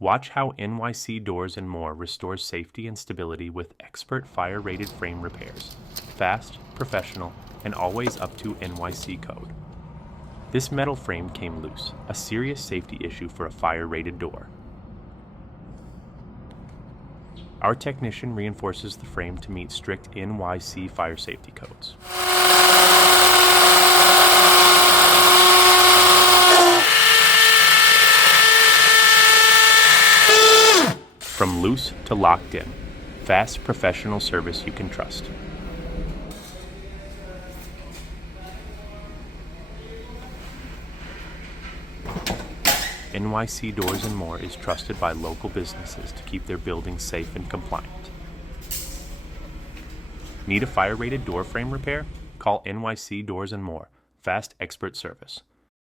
Watch how NYC Doors and More restores safety and stability with expert fire-rated frame repairs. Fast, professional, and always up to NYC code. This metal frame came loose, a serious safety issue for a fire-rated door. Our technician reinforces the frame to meet strict NYC fire safety codes. From loose to locked in, fast professional service you can trust. NYC Doors and More is trusted by local businesses to keep their buildings safe and compliant. Need a fire-rated door frame repair? Call NYC Doors and More. Fast expert service.